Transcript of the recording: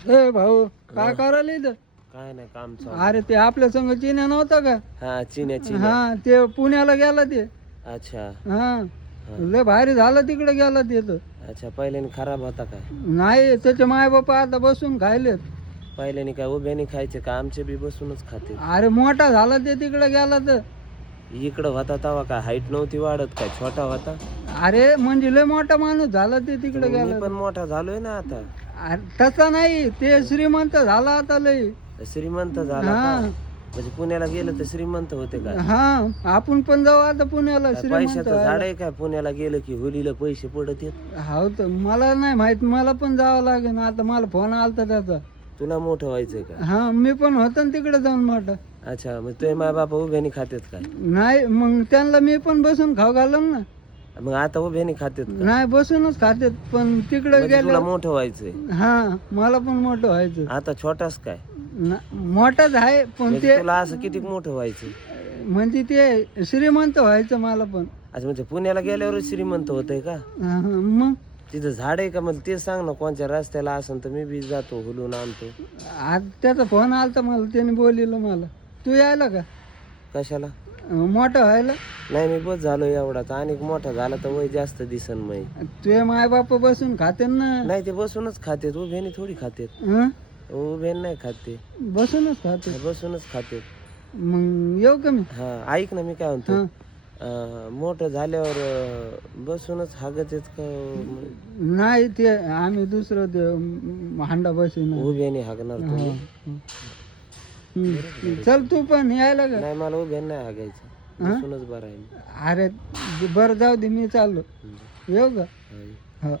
ए भाऊ काय करायला इथं? काय नाही काम चालू. अरे ते आपल्या संग चिन्या नव्हता का? हा चिन्याची. हा ते पुण्याला गेला ते. अच्छा हा लय भारी झालं तिकडे गेला ते तर. अच्छा पहिल्याने खराब होता काय? नाही त्याचे माय बापा आता बसून खायलेत. पहिल्याने काय उभ्याने खायचे का? आमचे बी बसूनच खाते. अरे मोठा झाला ते तिकडे गेला तर. इकडं होता तवा काय हाईट नव्हती वाढत काय? छोटा होता. अरे म्हणजे लय मोठा माणूस झाला ते तिकडे मी गेला. पण मोठा झालोय ना आता. अरे तसा नाही ते श्रीमंत झाला आता लय. श्रीमंत झाला हा. का? म्हणजे पुण्याला गेलं तर श्रीमंत होते का? हा आपण पण जाऊ आता पुण्याला काय श्रीमंत पैशाचं झाड आहे काय? पुण्याला गेलं की होलीला पैसे पडत येत. हो तर मला नाही माहित, मला पण जावं लागेल आता. मला फोन आलता त्याचा. तुला मोठं व्हायचंय का? हा मी पण होतो ना तिकडे जाऊन मोठा. अच्छा मग तुझे माय बाप उभ्याने खातेत काय? नाही मग त्यांना मी पण बसून खाऊ घालून ना. मग आता उभ्याने खातेत का? नाही बसूनच खातेत पण तिकडे म्हणजे तुला गेलं. मोठं व्हायचंय. हा मला पण मोठं व्हायचं. आता छोटाच काय? मोठाच आहे पण म्हणजे ते तुला असं किती मोठं व्हायचं? म्हणजे ते श्रीमंत व्हायचं मला पण. अच्छा म्हणजे पुण्याला गेल्यावर श्रीमंत होतय का? मग तिथं झाड आहे का? म्हणजे ते सांग ना कोणत्या रस्त्याला असेल तर मी बी जातो हुलून आणतो. आज त्याचा फोन आलता मला, त्याने बोलिलं मला. तू यायला का कशाला? मोठं व्हायला? नाही मी बस झालो एवढाच. आणि मोठा झाला तर वय जास्त दिसन मग. तुझे माय बाप बसून खाते ना. नाही ते बसूनच खातेत, उभ्याने थोडी खातेत. हं? उभ्याने नाही खाते, बसूनच खाते. बसूनच खातेत. मग येऊ का मी? हा ऐक ना मी काय म्हणतो. हं. मोठं झाल्यावर बसूनच हागत येत का? नाही ते आम्ही दुसरं ते हांडा बसून. उभ्याने हागणार तुम्ही? चल तू पण यायला का? नाही मला उभ्याने नाही हागायचं, बसूनच बरं आहे. अरे बरं जाऊ दे मी चाललो. येऊ का? होय. हो.